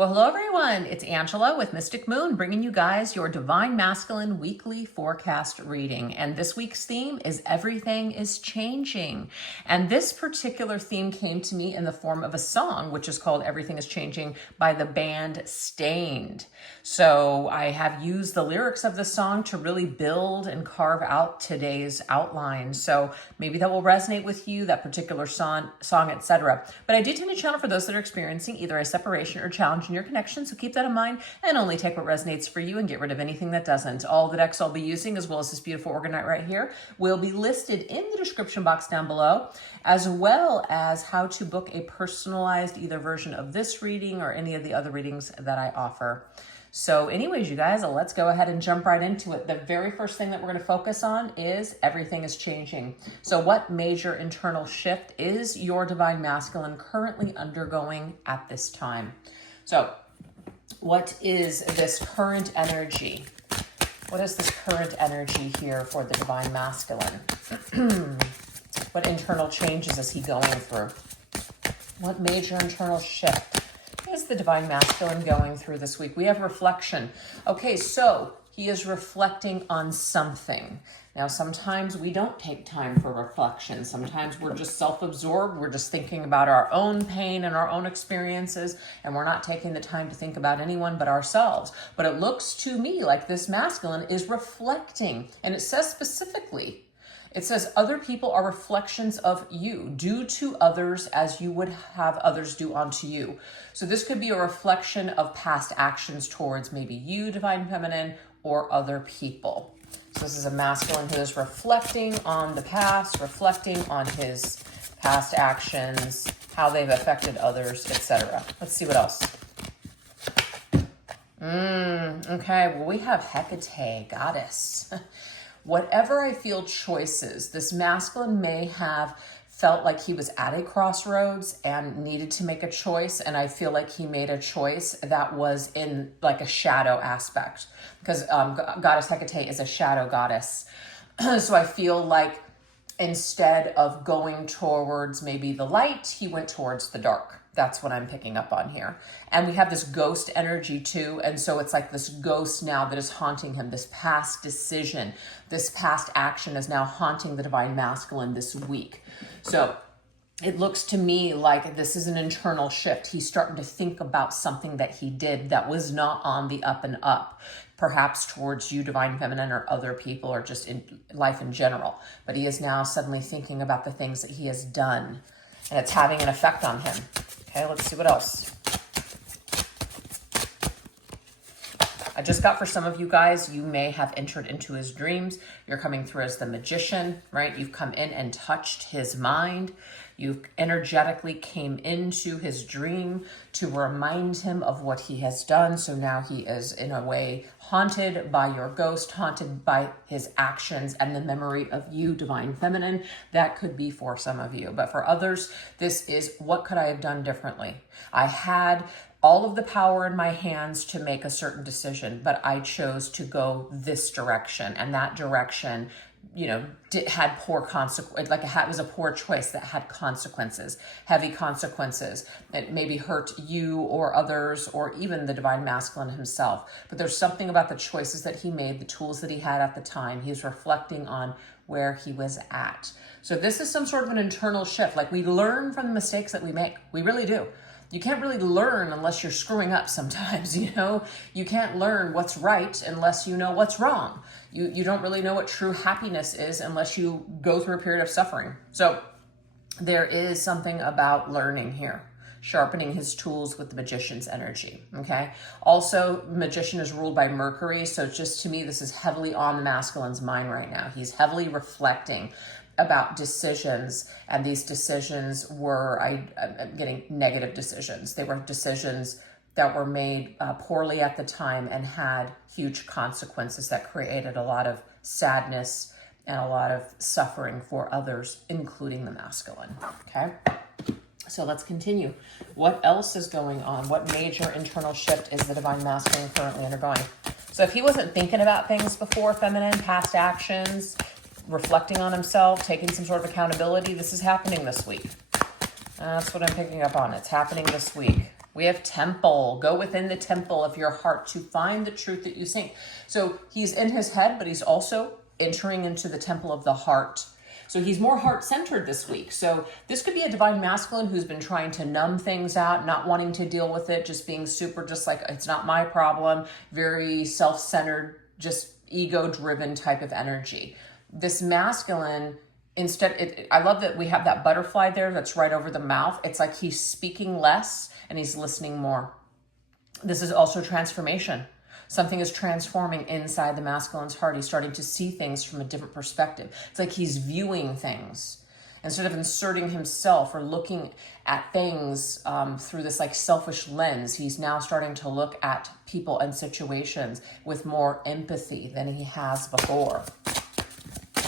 Well, hello everyone. It's Angela with Mystic Moon, bringing you guys your Divine Masculine weekly forecast reading. And this week's theme is Everything is Changing. And this particular theme came to me in the form of a song, which is called Everything is Changing by the band Stained. So I have used the lyrics of the song to really build and carve out today's outline. So maybe that will resonate with you, that particular song, etc. But I do tend to channel for those that are experiencing either a separation or challenge in your connection. So keep that in mind and only take what resonates for you and get rid of anything that doesn't. All the decks I'll be using, as well as this beautiful orgonite right here, will be listed in the description box down below, as well as how to book a personalized either version of this reading or any of the other readings that I offer. So anyways, you guys, let's go ahead and jump right into it. The very first thing that we're going to focus on is everything is changing. So what major internal shift is your Divine Masculine currently undergoing at this time? So what is this current energy? What is this current energy here for the Divine Masculine? What internal changes is he going through? What major internal shift is the Divine Masculine going through this week? We have reflection. Okay, so he is reflecting on something. Now, sometimes we don't take time for reflection. Sometimes we're just self-absorbed. We're just thinking about our own pain and our own experiences, and we're not taking the time to think about anyone but ourselves. But it looks to me like this masculine is reflecting, and it says specifically, it says other people are reflections of you. Do to others as you would have others do unto you. So this could be a reflection of past actions towards maybe you, Divine Feminine, or other people. So this is a masculine who is reflecting on the past, reflecting on his past actions, how they've affected others, etc. Let's see what else. Okay, well, we have Hecate, goddess. Whatever I feel choices, this masculine may have felt like he was at a crossroads and needed to make a choice. And I feel like he made a choice that was in like a shadow aspect, because Goddess Hecate is a shadow goddess. So I feel like instead of going towards maybe the light, he went towards the dark. That's what I'm picking up on here. And we have this ghost energy too. And so it's like this ghost now that is haunting him. This past decision, this past action is now haunting the Divine Masculine this week. So it looks to me like this is an internal shift. He's starting to think about something that he did that was not on the up and up, perhaps towards you, Divine Feminine, or other people, or just in life in general. But he is now suddenly thinking about the things that he has done, and it's having an effect on him. Okay, let's see what else. I just got for some of you guys, you may have entered into his dreams. You're coming through as the magician, right? You've come in and touched his mind. You energetically came into his dream to remind him of what he has done. So now he is in a way haunted by your ghost, haunted by his actions and the memory of you, Divine Feminine. That could be for some of you. But for others, this is, what could I have done differently? I had all of the power in my hands to make a certain decision, but I chose to go this direction, and that direction, you know, had poor consequences. Like it was a poor choice that had consequences, heavy consequences. It maybe hurt you or others, or even the Divine Masculine himself. But there's something about the choices that he made, the tools that he had at the time. He's reflecting on where he was at. So this is some sort of an internal shift. Like, we learn from the mistakes that we make. We really do. You can't really learn unless you're screwing up sometimes, you know? You can't learn what's right unless you know what's wrong. You don't really know what true happiness is unless you go through a period of suffering. So there is something about learning here, sharpening his tools with the magician's energy, okay? Also, magician is ruled by Mercury, so just to me, this is heavily on the masculine's mind right now. He's heavily reflecting about decisions, and these decisions were, I'm getting negative decisions. They were decisions that were made poorly at the time and had huge consequences that created a lot of sadness and a lot of suffering for others, including the masculine, okay? So let's continue. What else is going on? What major internal shift is the Divine Masculine currently undergoing? So if he wasn't thinking about things before, feminine, past actions, reflecting on himself, taking some sort of accountability, this is happening this week. That's what I'm picking up on. It's happening this week. We have temple. Go within the temple of your heart to find the truth that you seek. So he's in his head, but he's also entering into the temple of the heart. So he's more heart-centered this week. So this could be a divine masculine who's been trying to numb things out, not wanting to deal with it, just being super, just like, it's not my problem, very self-centered, just ego-driven type of energy. This masculine, instead, I love that we have that butterfly there that's right over the mouth. It's like he's speaking less and he's listening more. This is also transformation. Something is transforming inside the masculine's heart. He's starting to see things from a different perspective. It's like he's viewing things. Instead of inserting himself or looking at things through this like selfish lens, he's now starting to look at people and situations with more empathy than he has before.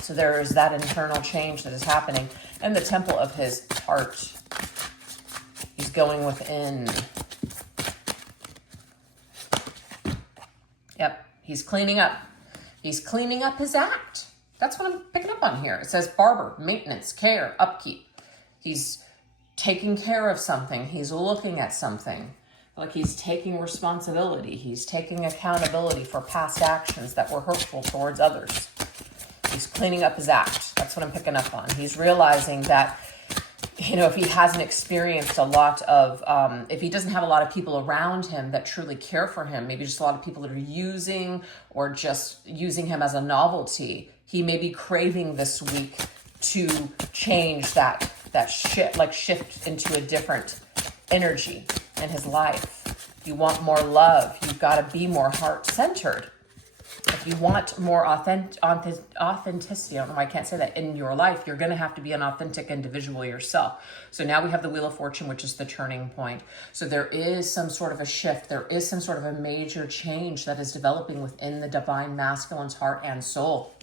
So there is that internal change that is happening in the temple of his heart. He's going within. Yep, he's cleaning up. He's cleaning up his act. That's what I'm picking up on here. It says barber, maintenance, care, upkeep. He's taking care of something. He's looking at something. Like he's taking responsibility. He's taking accountability for past actions that were hurtful towards others. He's cleaning up his act. That's what I'm picking up on. He's realizing that, you know, if he hasn't experienced a lot of, if he doesn't have a lot of people around him that truly care for him, maybe just a lot of people that are using or just using him as a novelty, he may be craving this week to change that shift into a different energy in his life. You want more love. You've got to be more heart-centered. If you want more authenticity, I don't know why I can't say that, in your life, you're going to have to be an authentic individual yourself. So now we have the Wheel of Fortune, which is the turning point. So there is some sort of a shift. There is some sort of a major change that is developing within the divine masculine's heart and soul.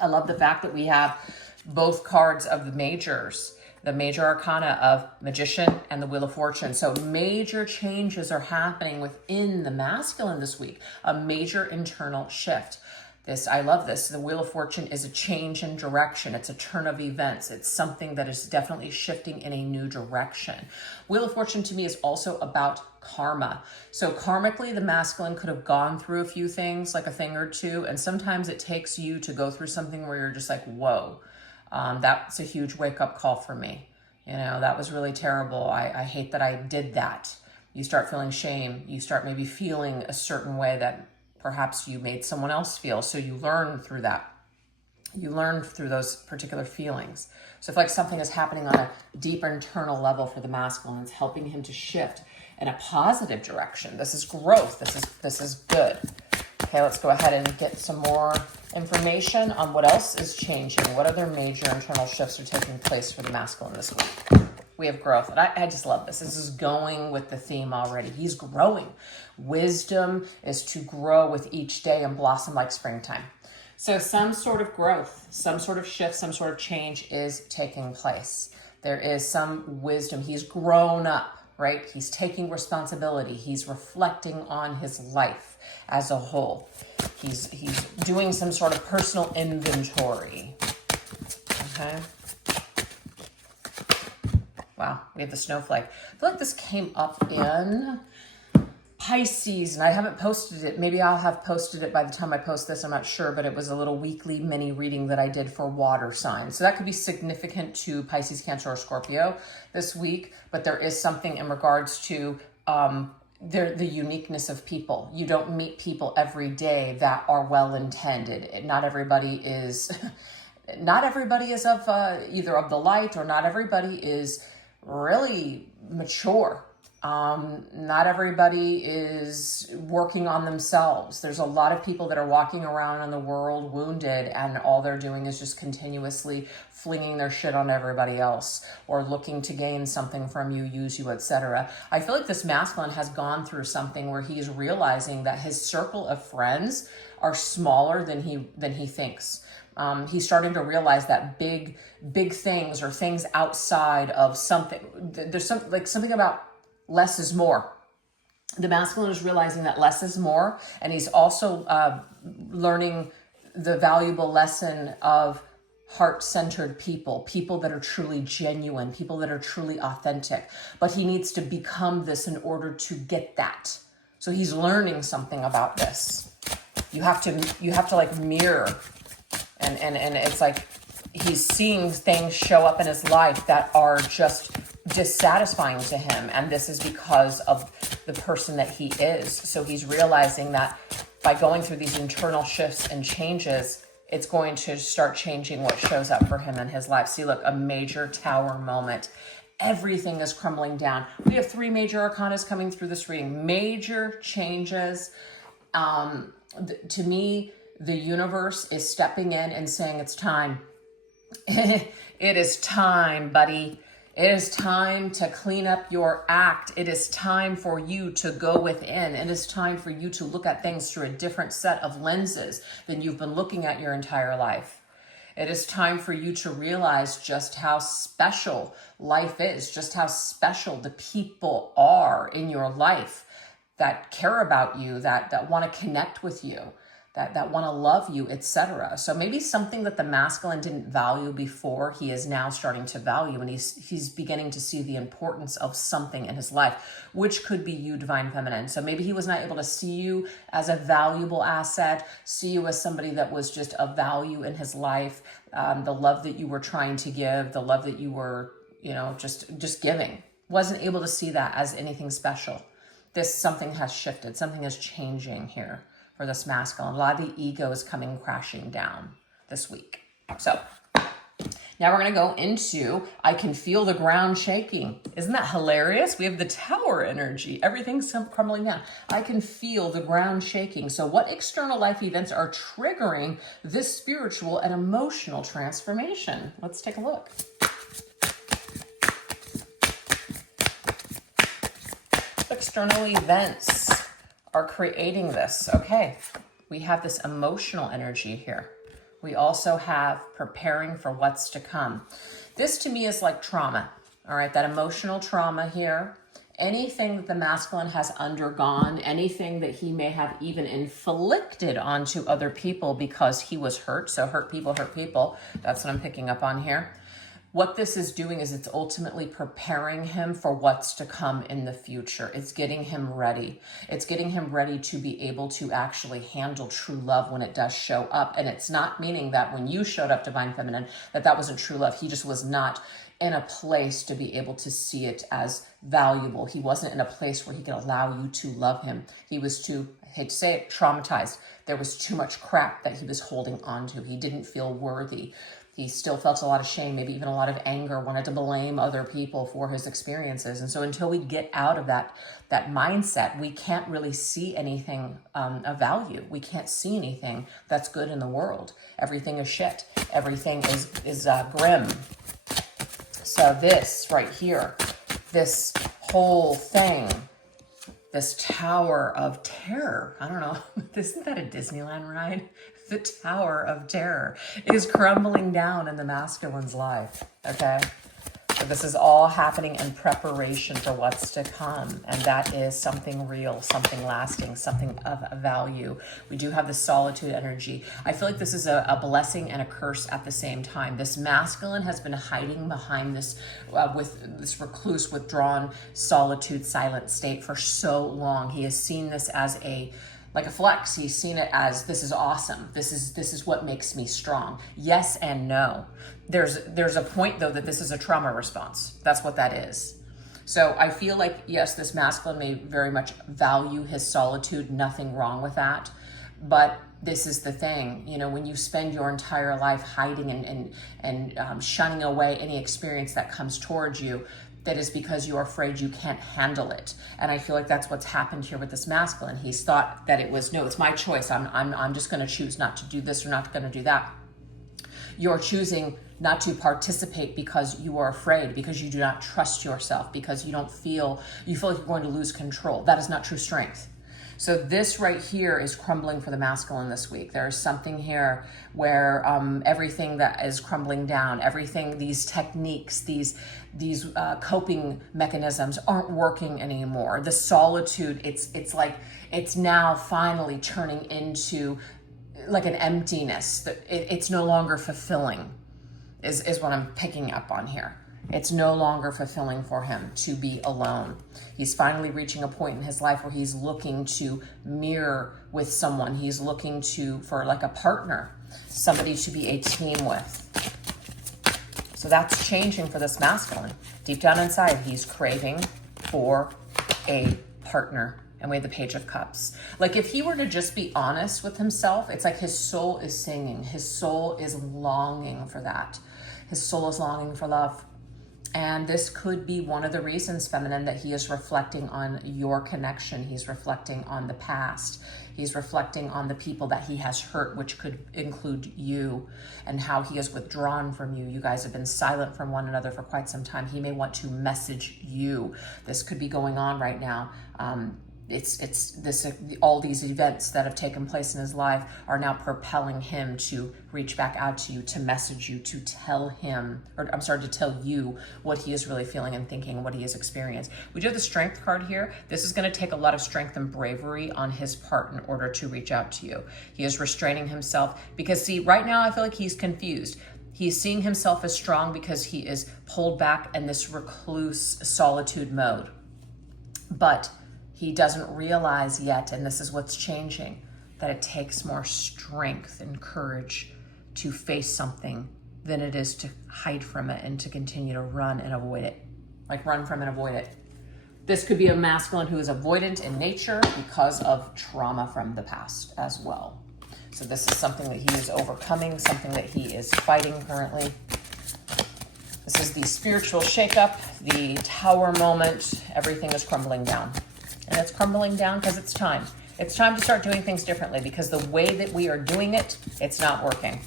I love the fact that we have both cards of the majors, the major arcana of Magician and the Wheel of Fortune. So major changes are happening within the masculine this week, a major internal shift. I love this. The Wheel of Fortune is a change in direction. It's a turn of events. It's something that is definitely shifting in a new direction. Wheel of Fortune to me is also about karma. So karmically, the masculine could have gone through a few things, like a thing or two. And sometimes it takes you to go through something where you're just like, whoa, that's a huge wake-up call for me. You know, that was really terrible. I hate that I did that. You start feeling shame. You start maybe feeling a certain way that perhaps you made someone else feel. So you learn through that. You learn through those particular feelings. So if like something is happening on a deeper internal level for the masculine, it's helping him to shift in a positive direction. This is growth. This is good. Okay, let's go ahead and get some more information on what else is changing. What other major internal shifts are taking place for the masculine this week? We have growth. And I just love this. This is going with the theme already. He's growing. Wisdom is to grow with each day and blossom like springtime. So some sort of growth, some sort of shift, some sort of change is taking place. There is some wisdom. He's grown up, right? He's taking responsibility. He's reflecting on his life as a whole. He's doing some sort of personal inventory. Okay. Wow, we have the snowflake. I feel like this came up in Pisces, and I haven't posted it. Maybe I'll have posted it by the time I post this. I'm not sure, but it was a little weekly mini reading that I did for water signs. So that could be significant to Pisces, Cancer, or Scorpio this week, but there is something in regards to the uniqueness of people. You don't meet people every day that are well-intended. Not everybody is of either of the light, or not everybody is really mature. Not everybody is working on themselves. There's a lot of people that are walking around in the world wounded, and all they're doing is just continuously flinging their shit on everybody else, or looking to gain something from you, use you, etc. I feel like this masculine has gone through something where he's realizing that his circle of friends are smaller than he thinks. He's starting to realize that big things, or things outside of something. There's something about less is more. The masculine is realizing that less is more, and he's also learning the valuable lesson of heart-centered people, people that are truly genuine, people that are truly authentic. But he needs to become this in order to get that. So he's learning something about this. You have to like mirror, and it's like he's seeing things show up in his life that are just dissatisfying to him, and this is because of the person that he is. So he's realizing that by going through these internal shifts and changes, it's going to start changing what shows up for him in his life. See, look, a major tower moment. Everything is crumbling down. We have 3 major arcanas coming through this reading. Major changes. To me, the universe is stepping in and saying it's time. It is time, buddy. It is time to clean up your act. It is time for you to go within. It is time for you to look at things through a different set of lenses than you've been looking at your entire life. It is time for you to realize just how special life is, just how special the people are in your life that care about you, that want to connect with you, that want to love you, etc. So maybe something that the masculine didn't value before, he is now starting to value, and he's beginning to see the importance of something in his life, which could be you, divine feminine. So maybe he was not able to see you as a valuable asset, see you as somebody that was just of value in his life, the love that you were trying to give, the love that you were, just giving. Wasn't able to see that as anything special. Something has shifted, something is changing here for this masculine. A lot of the ego is coming crashing down this week. So now we're going to go into, I can feel the ground shaking. Isn't that hilarious? We have the tower energy. Everything's crumbling down. I can feel the ground shaking. So what external life events are triggering this spiritual and emotional transformation? Let's take a look. External events are creating this. Okay, we have this emotional energy here. We also have preparing for what's to come. This to me is like trauma, all right? That emotional trauma here, anything that the masculine has undergone, anything that he may have even inflicted onto other people because he was hurt. So hurt people, that's what I'm picking up on here. What this is doing is it's ultimately preparing him for what's to come in the future. It's getting him ready. It's getting him ready to be able to actually handle true love when it does show up. And it's not meaning that when you showed up, divine feminine, that wasn't true love. He just was not in a place to be able to see it as valuable. He wasn't in a place where he could allow you to love him. He was too, I hate to say it, traumatized. There was too much crap that he was holding on to. He didn't feel worthy. He still felt a lot of shame, maybe even a lot of anger, wanted to blame other people for his experiences. And so until we get out of that mindset, we can't really see anything of value. We can't see anything that's good in the world. Everything is shit. Everything is grim. So this right here, this whole thing, this tower of terror, I don't know, isn't that a Disneyland ride? The tower of terror is crumbling down in the masculine's life, okay? So this is all happening in preparation for what's to come, and that is something real, something lasting, something of value. We do have the solitude energy. I feel like this is a blessing and a curse at the same time. This masculine has been hiding behind this with this recluse, withdrawn, solitude, silent state for so long. He has seen this as like a flex. He's seen it as, this is awesome. This is what makes me strong. Yes and no. There's a point though that this is a trauma response. That's what that is. So I feel like, yes, this masculine may very much value his solitude. Nothing wrong with that. But this is the thing, when you spend your entire life hiding and shunning away any experience that comes towards you, that is because you're afraid you can't handle it. And I feel like that's what's happened here with this masculine. He's thought that it was, no, it's my choice. I'm just going to choose not to do this or not going to do that. You're choosing not to participate because you are afraid, because you do not trust yourself, because you feel like you're going to lose control. That is not true strength. So this right here is crumbling for the masculine this week. There is something here where everything that is crumbling down, everything, these techniques, these coping mechanisms aren't working anymore. The solitude, it's like it's now finally turning into like an emptiness. It's no longer fulfilling. is what I'm picking up on here. It's no longer fulfilling for him to be alone. He's finally reaching a point in his life where he's looking to mirror with someone. He's looking for like a partner, somebody to be a team with. So that's changing for this masculine. Deep down inside, he's craving for a partner. And we have the Page of Cups. Like if he were to just be honest with himself, it's like his soul is singing. His soul is longing for that. His soul is longing for love. And this could be one of the reasons, feminine, that he is reflecting on your connection. He's reflecting on the past. He's reflecting on the people that he has hurt, which could include you, and how he has withdrawn from you. You guys have been silent from one another for quite some time. He may want to message you. This could be going on right now. All these events that have taken place in his life are now propelling him to reach back out to you, to message you, to tell you what he is really feeling and thinking, what he has experienced. We do have the Strength card here. This is going to take a lot of strength and bravery on his part in order to reach out to you. He is restraining himself because, see, right now I feel like he's confused. He's seeing himself as strong because he is pulled back in this recluse solitude mode. But he doesn't realize yet, and this is what's changing, that it takes more strength and courage to face something than it is to hide from it and to continue to run and avoid it. Like run from and avoid it. This could be a masculine who is avoidant in nature because of trauma from the past as well. So this is something that he is overcoming, something that he is fighting currently. This is the spiritual shakeup, the tower moment. Everything is crumbling down. And it's crumbling down because it's time. It's time to start doing things differently because the way that we are doing it, it's not working.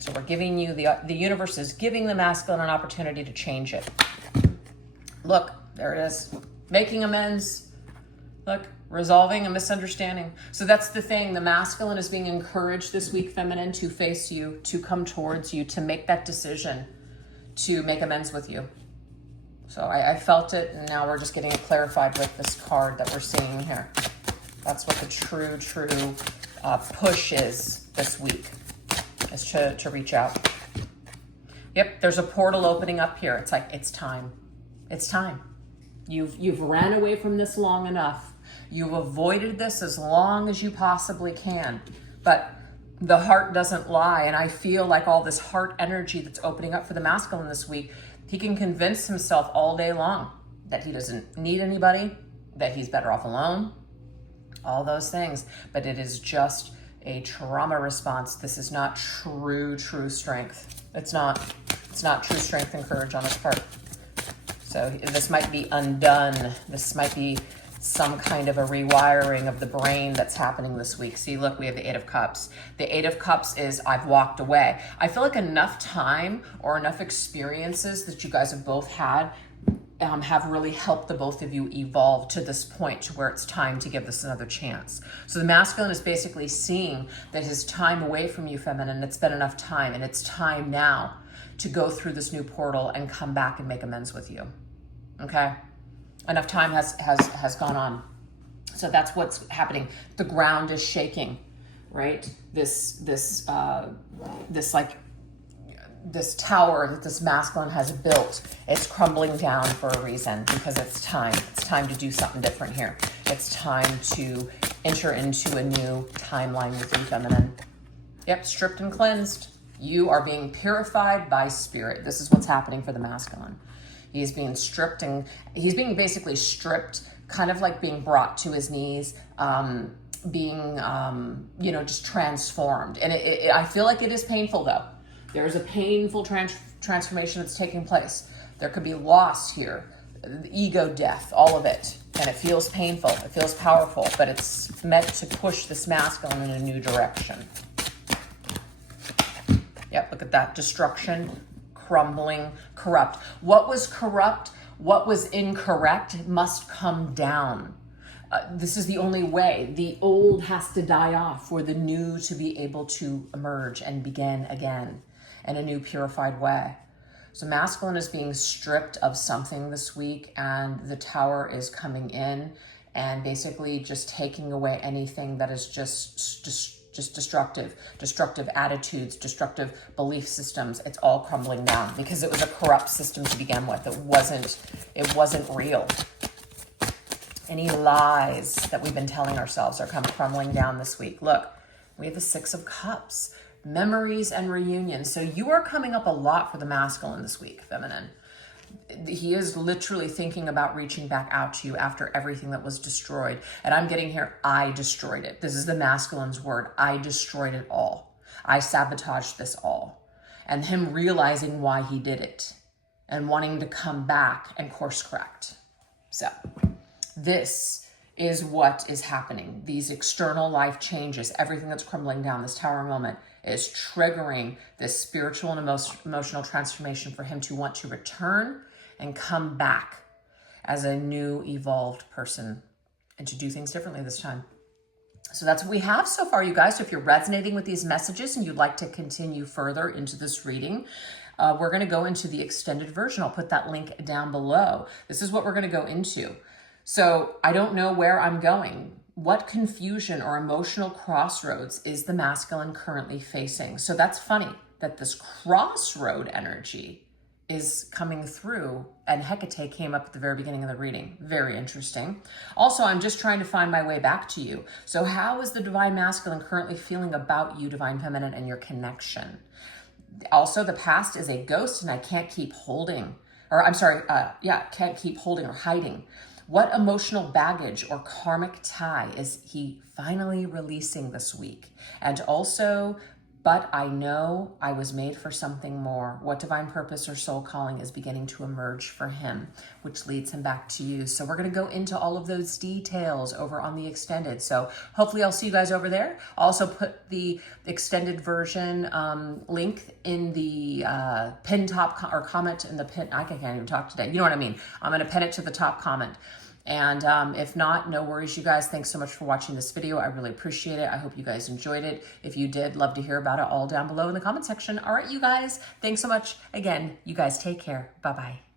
So we're giving you, the universe is giving the masculine an opportunity to change it. Look, there it is. Making amends. Look, resolving a misunderstanding. So that's the thing. The masculine is being encouraged this week, feminine, to face you, to come towards you, to make that decision, to make amends with you. So I felt it, and now we're just getting it clarified with this card that we're seeing here. That's what the true push is this week, is to reach out. Yep, there's a portal opening up here. It's like, it's time. It's time. You've ran away from this long enough. You've avoided this as long as you possibly can. But the heart doesn't lie, and I feel like all this heart energy that's opening up for the masculine this week, he can convince himself all day long that he doesn't need anybody, that he's better off alone, all those things. But it is just a trauma response. This is not true strength. It's not true strength and courage on his part. So this might be undone. This might be some kind of a rewiring of the brain that's happening this week. See, look, we have the Eight of Cups. The Eight of Cups is I've walked away. I feel like enough time or enough experiences that you guys have both had have really helped the both of you evolve to this point to where it's time to give this another chance. So the masculine is basically seeing that his time away from you, feminine, it's been enough time, and it's time now to go through this new portal and come back and make amends with you. Okay? Enough time has gone on. So that's what's happening. The ground is shaking, right? This tower that this masculine has built, it's crumbling down for a reason, because it's time. It's time to do something different here. It's time to enter into a new timeline with you, feminine. Yep, stripped and cleansed. You are being purified by spirit. This is what's happening for the masculine. He's being stripped, and he's being basically stripped, kind of like being brought to his knees, just transformed. And I feel like it is painful, though. There's a painful transformation that's taking place. There could be loss here, ego death, all of it. And it feels painful. It feels powerful, but it's meant to push this masculine in a new direction. Yep, look at that. Destruction, crumbling, corrupt. What was corrupt, what was incorrect must come down. This is the only way. The old has to die off for the new to be able to emerge and begin again in a new purified way. So masculine is being stripped of something this week, and the tower is coming in and basically just taking away anything that is just just destructive attitudes, destructive belief systems. It's all crumbling down because it was a corrupt system to begin with. It wasn't real. Any lies that we've been telling ourselves are crumbling down this week. Look, we have the Six of Cups, memories and reunions. So you are coming up a lot for the masculine this week, feminine. He is literally thinking about reaching back out to you after everything that was destroyed. And I'm getting here, I destroyed it. This is the masculine's word. I destroyed it all. I sabotaged this all. And him realizing why he did it and wanting to come back and course correct. So this is what is happening. These external life changes, everything that's crumbling down, this tower moment is triggering this spiritual and emotional transformation for him to want to return and come back as a new evolved person and to do things differently this time. So that's what we have so far, you guys. So if you're resonating with these messages and you'd like to continue further into this reading, we're going to go into the extended version. I'll put that link down below. This is what we're going to go into. So I don't know where I'm going. What confusion or emotional crossroads is the masculine currently facing? So that's funny that this crossroad energy is coming through, and Hecate came up at the very beginning of the reading. Very interesting. Also, I'm just trying to find my way back to you. So how is the divine masculine currently feeling about you, divine feminine, and your connection? Also, the past is a ghost and I can't keep holding, or I'm sorry, can't keep holding or hiding. What emotional baggage or karmic tie is he finally releasing this week? And also, but I know I was made for something more. What divine purpose or soul calling is beginning to emerge for him, which leads him back to you. So we're going to go into all of those details over on the extended. So hopefully I'll see you guys over there. I'll also put the extended version link in the pin top or comment in the pin. I can't even talk today. You know what I mean? I'm going to pin it to the top comment. And if not, no worries, you guys. Thanks so much for watching this video. I really appreciate it. I hope you guys enjoyed it. If you did, love to hear about it all down below in the comment section. All right, you guys, thanks so much. Again, you guys take care. Bye-bye.